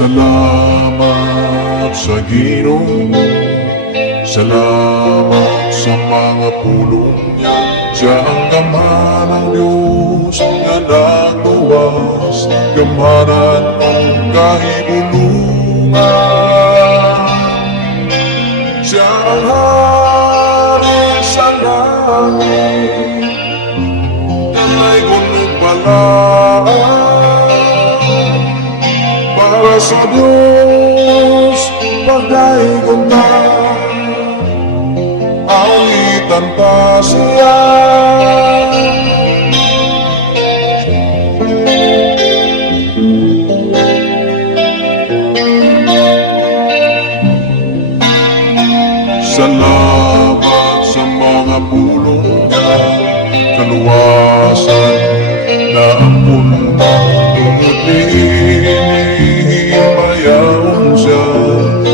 Salamat sa Ginoo, salamat sa mga pulong niya. Siya ang Ama ng Diyos na nagluwas, gamanan ng kahibulungan. Siya ang Hari sa langit, nalay gunung para sa Diyos pagdahigon na, awitan pa siya. Salamat sa mga pulong niya, kaluwasan na ang punta, tungod nihimayaon siya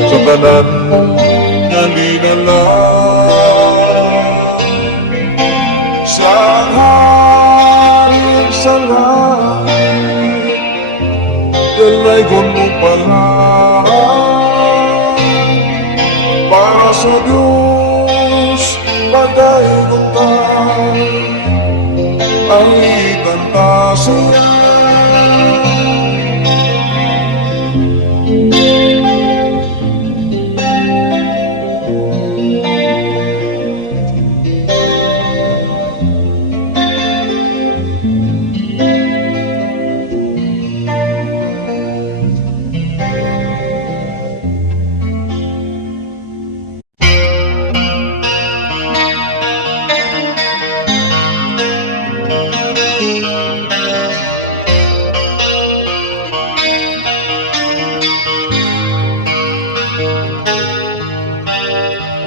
sa tanan na linala. Sa Hari sa langit, dalay gunung pala para sa Diyos pagdahigon tayo, ang ikanta siya.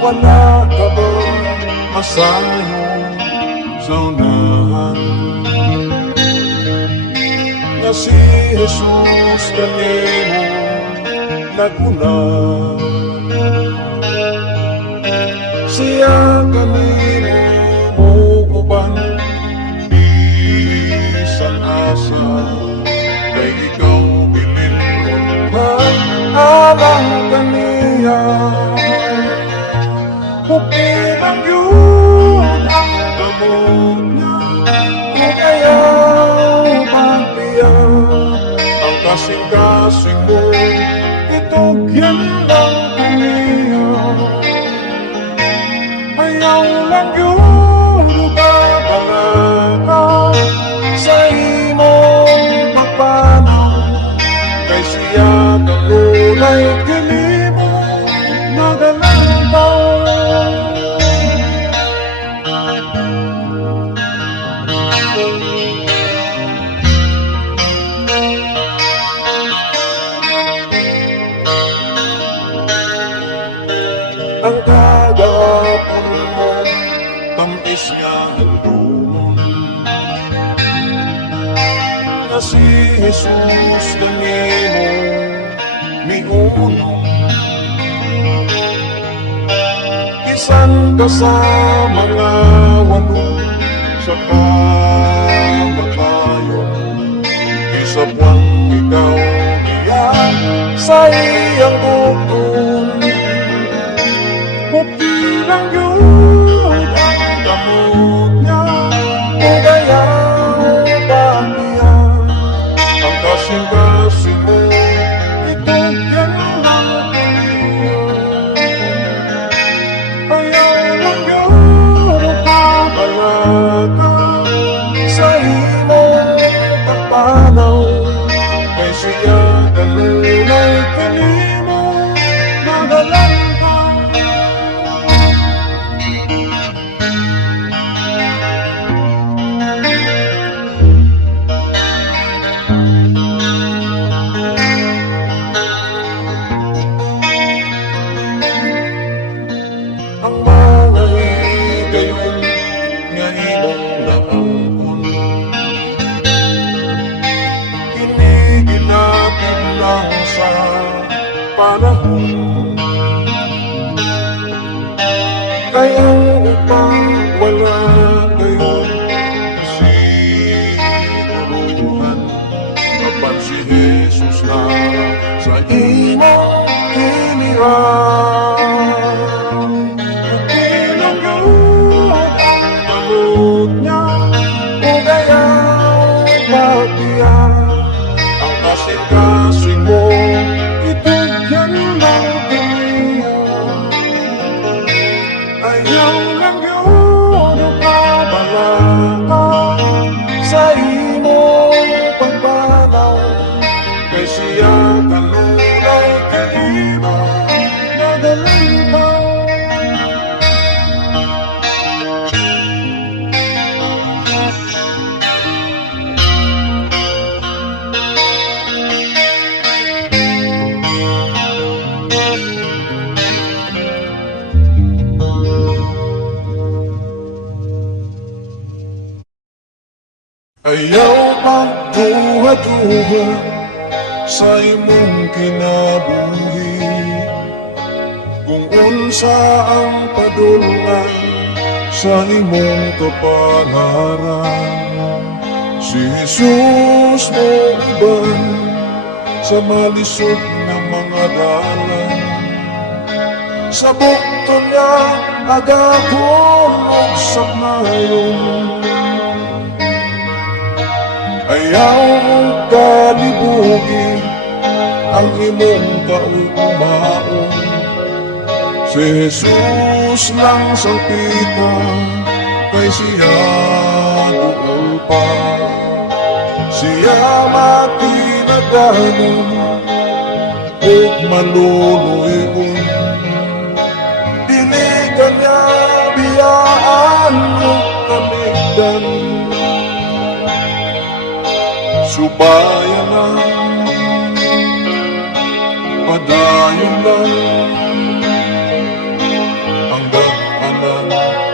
Wala ka ba masayo sa unahan na si Jesus kanimo naguna? Siya kanimo uban, bisan asa kay ikaw bilin alang kaniya. Bukid ang yun ang gamot niya, kung ayaw magbiyak ang kasing-kasing mo, itugyan lang kaniya. Ayaw lang yun ugagalaka sa imong pagpanaw, kay siya kanunay kinimo nagalantaw. Ang kagapon mo, tamis nga ang dumon, na si Jesus kanimo miunong. Kisan ka sa mga walo sa kamatayon, isa buwang ikaw iyan sa iyang bukton. Bukid ang yun ang gamot niya, kung ayaw bagiyan ang kasing-kasing mo, itugyan lang kaniya. Ayaw lang yun ugagalaka sa imong pagpanaw, kay siya kanunay kanimo nagalantaw. Ang mga higayon nga imong naangkon, kinigilapin lang sa panahon. Kaya upang wala gayon sinulungan, kapag si Jesus na sa sa imo kinihan. Pinagawag ang balot niya, o gayaw magbiyan. Ang kasing-kasing mo, itugyan ng tumiyan. Ayaw lang yun ang kabalaka sa imo pagpanaw. Kay siya kanunay kaiba na dalipaw. Ayaw magduha-duha sa imong kinabuhi. Kung unsa ang padulungan sa imong kapanaran, si Jesus mo uban sa malisod na mga dalan. Sa bukto niya agahon og saknayon. Ayaw mong kalibugi ang imong kaugmaon. Si Jesus lang salpita, kay siya duol pa. Siya matinaganon ug maluluyon. Dili kanya biyaan ug kaligdan. Subayan lang, padayon lang, hanggang anan,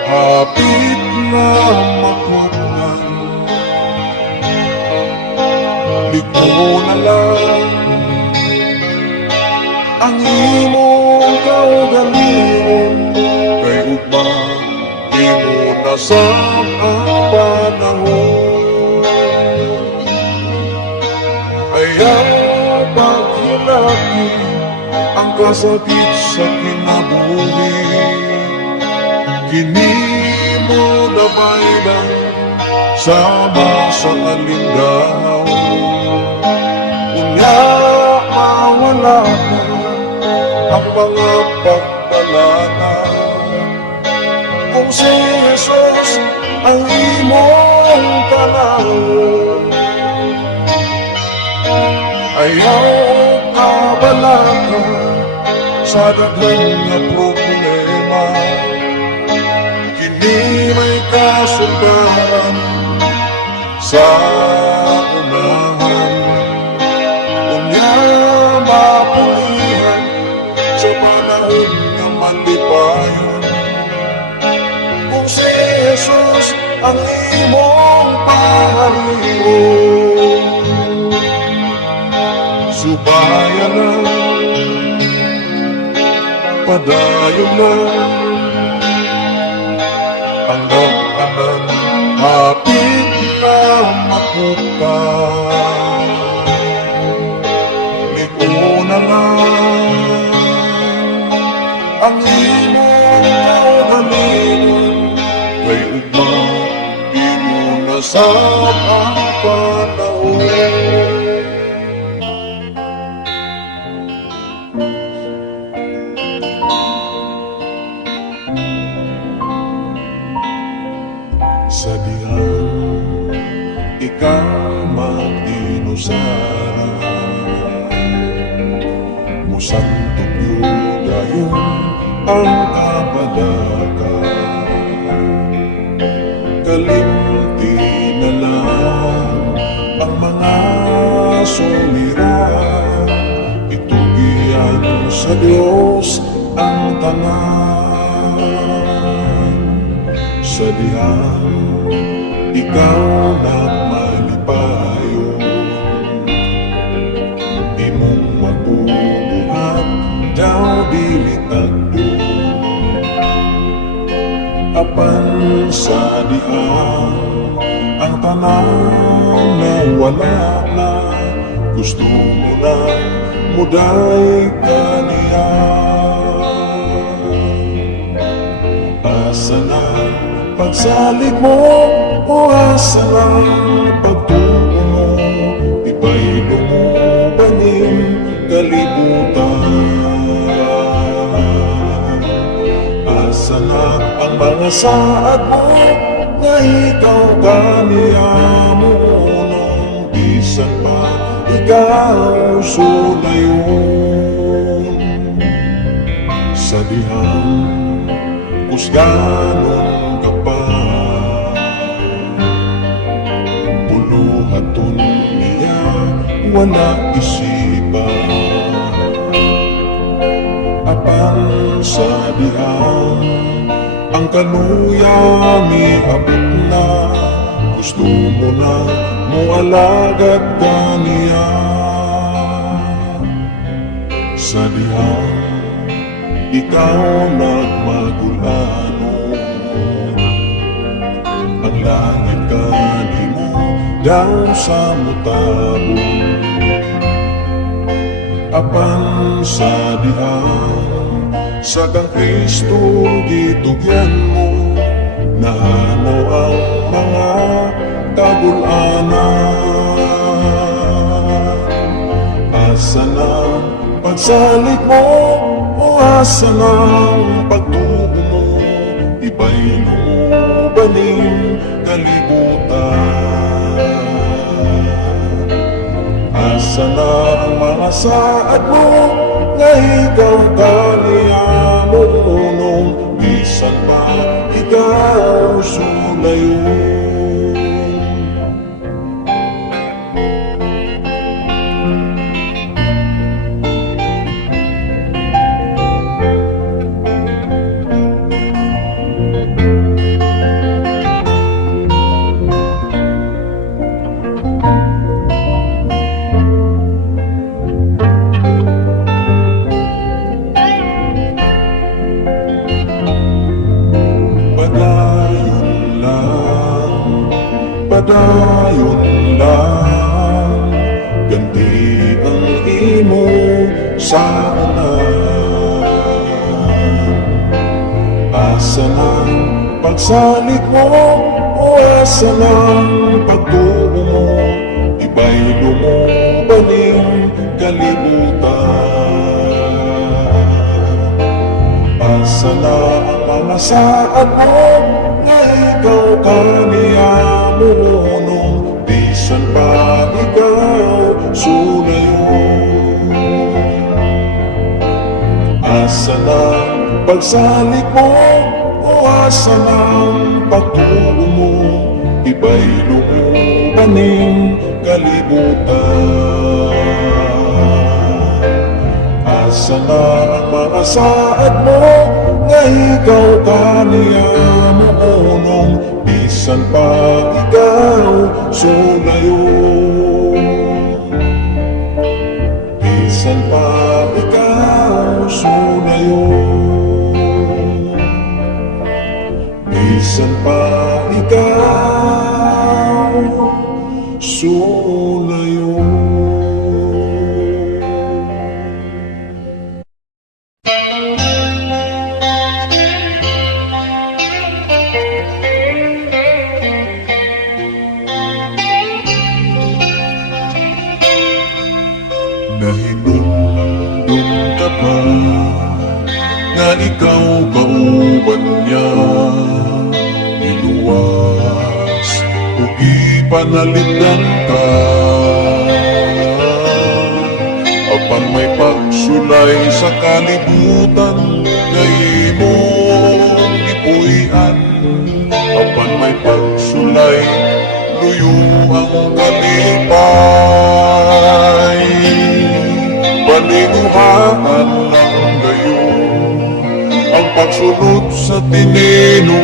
hapit na makutan. Liko na lang ang imong kaugalingon, kay ugma di mo nasab ang panahon. Ayaw paghilaki ang kasakit sa kinabuhi. Kini mo na baylan sama sa alingaw. Unya mawala na ang mga pagdalana. Kung si Jesus ang imong panahon, ayaw kabalaka sa daghang nga problema. Kini may kasulbaran sa unahan. Unya mapulihan sa panahon nga malipayon. Kung si Jesus ang imong pangaliwan, subayan lang, padayon lang, hanggang anan, hapit na makutan. Liko na lang ang imong kaugalingon, kay ugma di mo nasab ang panahon. Sa dihang ikaw magdinusara, musantog yugayon ang kabalaka. Kalimti na lang ang mga sumira, itugian sa Diyos ang tanan. Sa dihang ikaw na malipayon, di mong mabubuhat daw dilitagdo. Apan sa dihang ang tanan na wala na, gusto mo na muday kaniya. Asa na pagsalig mo, o asa na pagtuo mo, iba'y lumubaning kalibutan. Asa na ang mga saad mo, na ikaw kaniya mo, nung bisan pa ikaw sulayon. Sa dihang kusganon ka pa, buluhaton niya wala isipan. Apan sa dihang ang kaluya mi abot na, gusto mo na mualagad kaniya. Sa dihang ikaw nagmagulano, ang langit kanimo daw sa mutabon. Apan sa dihang sa kang Kristo gitugyan mo, nahanaw ang mga kabul-anan. Asa na pagsalig mo, o asa na pagtuo mo, iba'y lumubaning kalibutan. Asa na ang mga saad mo, na ikaw kaniya mo, nung bisan pa ikaw sulayon. Padayon lang, ganti ang imo sa anak. Asa ng pagsalig mo, o asa ng pagtuo mo, iba'y lumubaning kalibutan. Asa na ang mga saad mo, na ikaw kaniya mo, nung bisan pa ikaw sulayon. Asa ng pagsalig mo, o asa ng pagtuo mo, iba'y lumubaning kalibutan. Asa na ang mga saad mo, na ikaw kaniya mo, nung bisan pa ikaw sulayon. Bisan pa ikaw sulayon. Bisan pa ikaw sulayon. Nahinundong ka pa, nga ikaw kauban niya, iluwas ug ipanalitan ka. Apan may pagsulay sa kalibutan, nga imong ipuy-an. Apan may pagsulay, luyo ang kalipay. Paliguhaan lang gayon ang pagsunod sa tinino,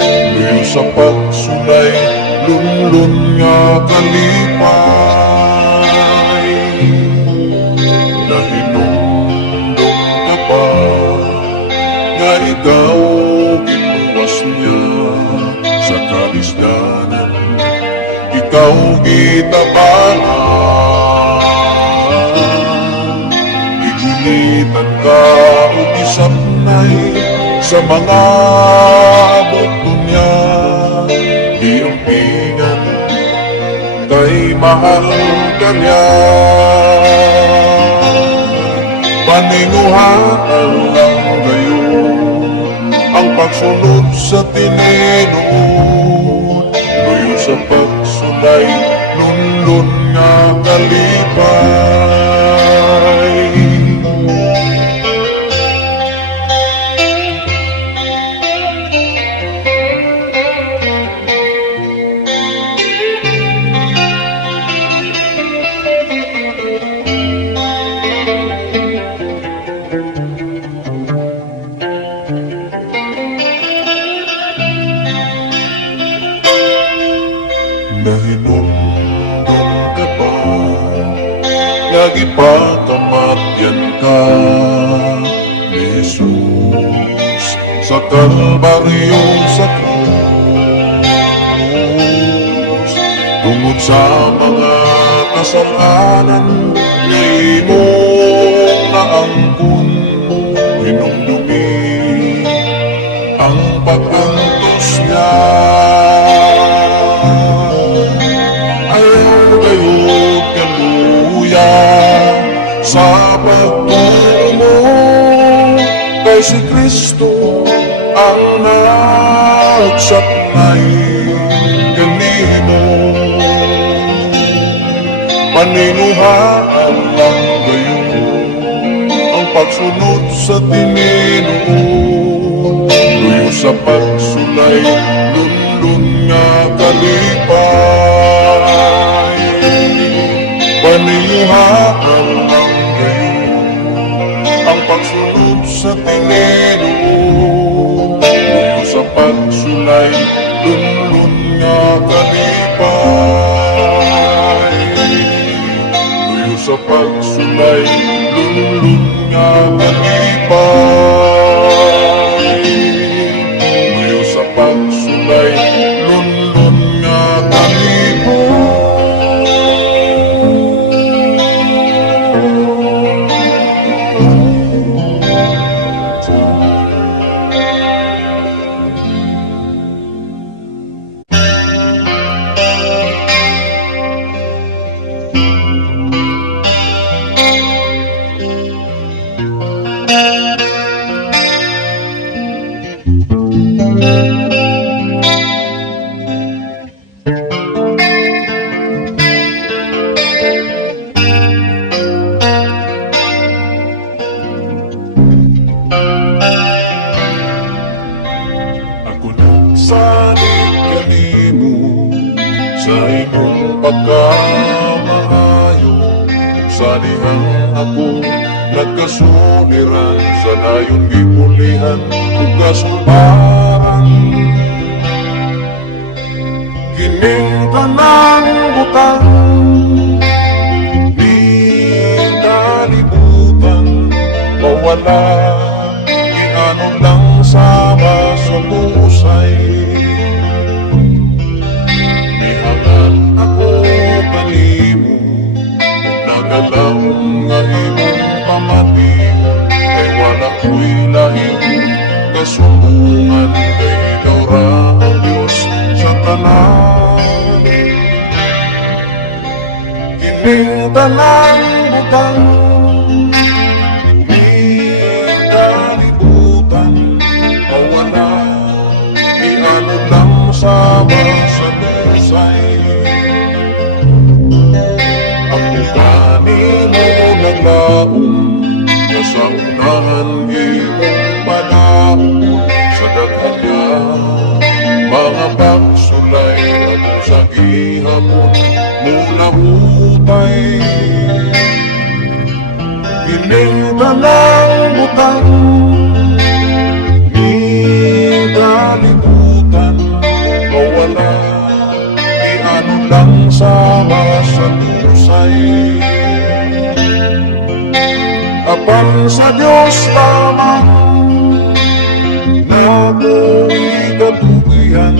luyo sa pagsulay, lunlun nga kalipay. Nahinundong ka pa, nga ikaw ginuwas niya sa kalisdanan, ikaw gitabangan. kaugisap na'y sa mga buto niya. Diumpingan kay mahal ka niya. Paninguhaan lang gayon ang pagsunod sa Tininood. Luyo sa pagsulay, lunlun nga kalipay. Nahinundong ka pa, lagi pa kamatyan ka ni Jesus sa Kalbaryong sa krus. Tungod sa mga kasalanan na imong naangkon, hinumdumi ang pag-antos niya. Sa pagturo mo kay si Kristo ang nagsaknay kanimo. Paninuhaan lang gayon ang pagsunod sa Tininood. Luyo sa pagsulay, lundun nga kalipay. Paninuhaan lang ang pagsunod sa Tininood. Luyo sa pagsulay, lunlun nga kalipay. Luyo sa pagsulay, lunlun nga kalipay. Luyo sa pagsulay, lunlun nga kalipay. Salit kanimo sa imong pagkamaayo. Salihang ako nagkasuliran sa dayon gipulihan ug kasumbaran. Kining tanang butang di kalibutan mawala. Iano lang sama sa lusay. Ihangan ako kanimo, nagalaw nga imong pamatihan. Kay wala ko'y lahing kasumbungan, kay ikaw ra ang Diyos sa tanan. Kining tanang butang sama sa lusay. Ako kanimo naglaom nga sa unahan imong panahon. Sa daghan niya mga pagsulay ako sa gihapon mula utay. Kining tanang butang wala, iano lang sama sa tusay. Apan sa Diyos lamang na ako'y katugihan.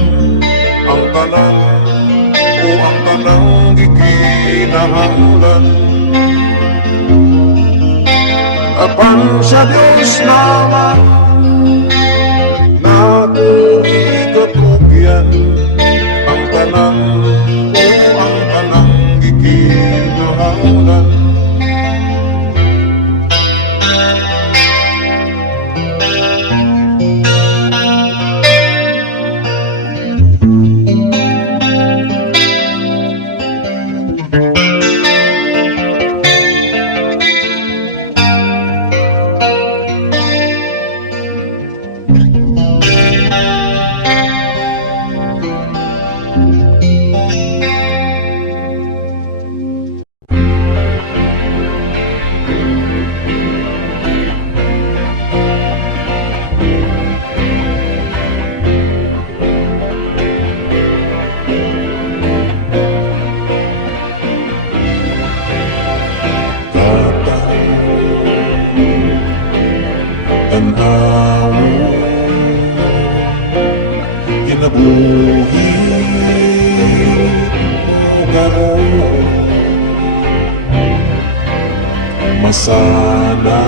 Ang tanan o ang tanang gikinahanglan. Pan sa Diyos naman na kung ikatugyan ang tanan o ang tanang gikinahanglan. Tanaw kinabuhi o karon masana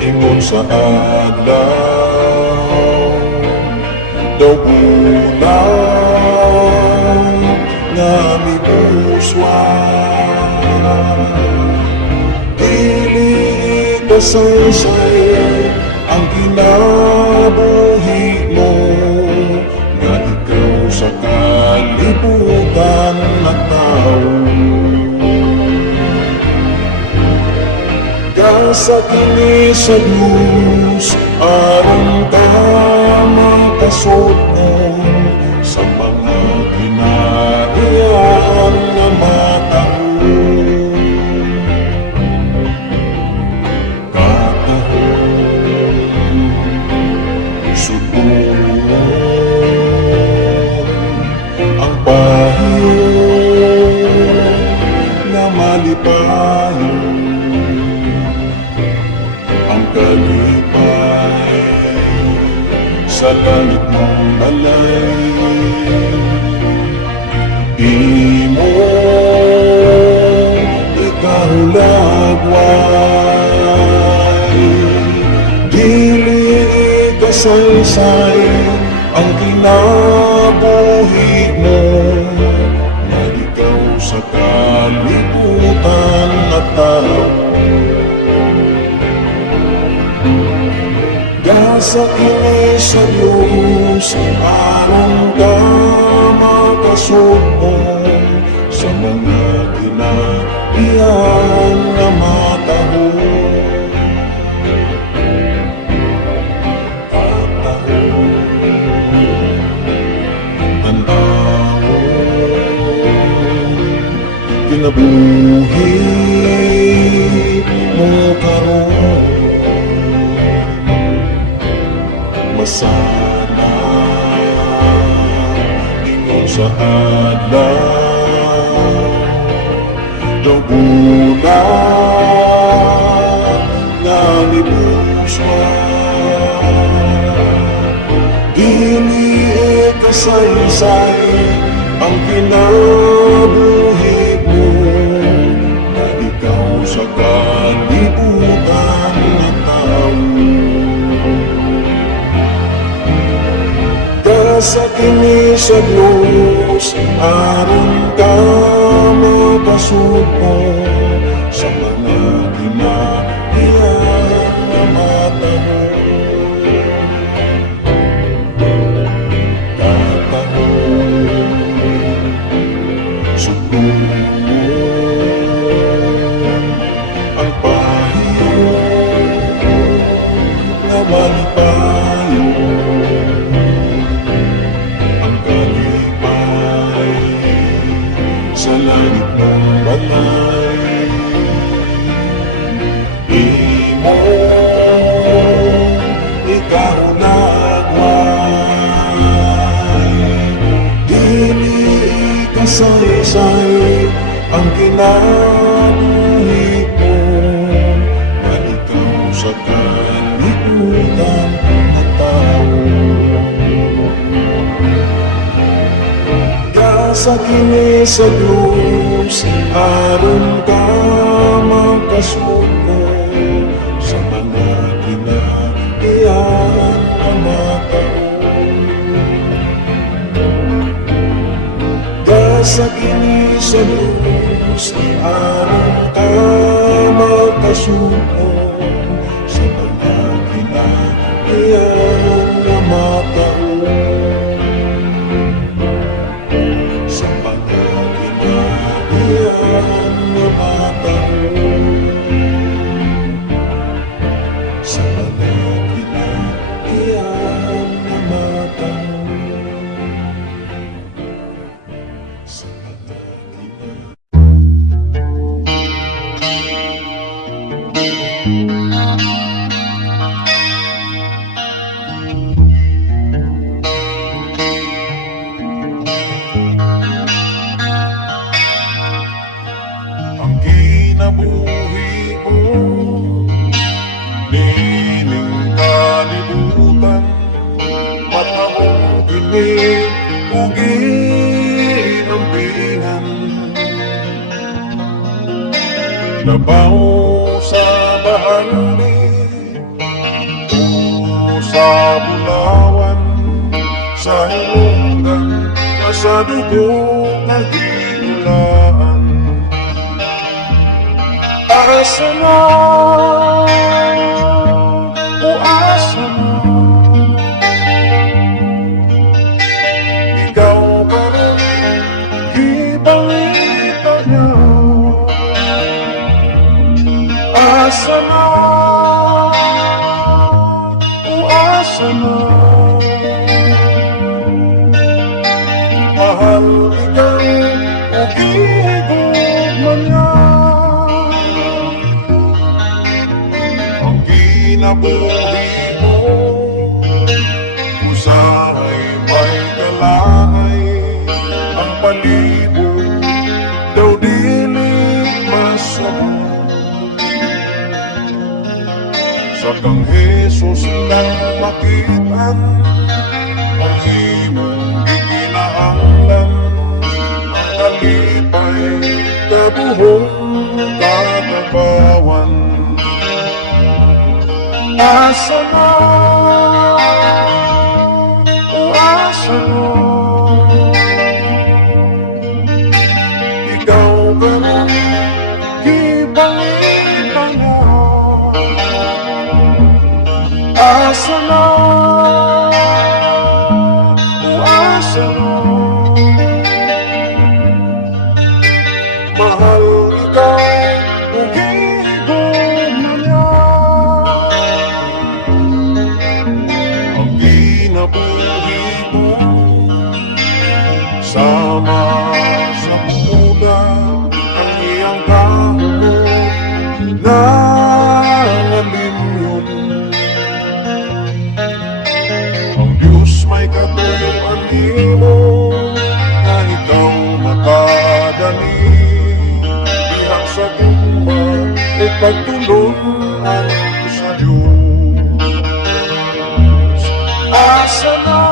ingon sa adlaw daw bulan nga mibuswan. Dili kasaysay ang kinabuhi mo nga ikaw sa kalibutan na tao. Kasa kini sa Diyos aron ka makasudnon sa mga kinaiyahan nga matao. Ang pahiyo na malipayo, ang kalipay sa langit mong balay. Imo ikaw lagway, dili kasaysay ang kinabuhi mo na ikaw sa kalibutan na tao. Gasa kini sa Diyos aron ka makasudnon sa mga kinaiyahan nga matao. Kinabuhi mo karon masana ingon sa adlaw daw bulan nga nibuswan. Dili kasaysay ang kinabuhi na ikaw sa kalibutan na tao. Kasa kini sa Diyos aron ka makasudnon sa mga kinaiyahan nga matao. Ang pahiyo na malipayo, ang kalipay sa langit mong balay. Imo ikaw lagway, dili kasaysay ang kinabuhi mo na ikaw sa kalibutan na tao. Gasa kini sa Diyos aron ka makasudnon sa kini sa Diyos, aron ka magkasuko sa mga kinaiyan na mataon. Sa mga kinaiyan na mataon. Sa mga kinaiyan na mataon. Sa mga ang kinabuhi mo, nining kalibutan, matahong ginig, uginampingan. Labaw sa bahari, o sa bulawan, sa hilonggan, na sa dugo na ginulaan. Asa na, o asa na, ikaw pa rin, ibangita niya. Asa na, o asa na, mahal ikaw, o gigugman niya. Ang kinabuhi mo, usahay may kalangay, ang palibot daw dinig masama. Sa kang Jesus nang makitan, ang imong gikinahanglan, ang kalipay kabuhong katabawan. Asa na, o asa na, ikaw ka na, gibangita na. Asa na, o asa na, mahal ikaw, o gigugman niya. Ang kinabuhi mo, sama sa muda, ang iyang kahulog na ngalimyon. Ang Diyos may katulungan mo, na ikaw makadali. Ihang sa guma, ipagtulungan sa Diyos. Asa na,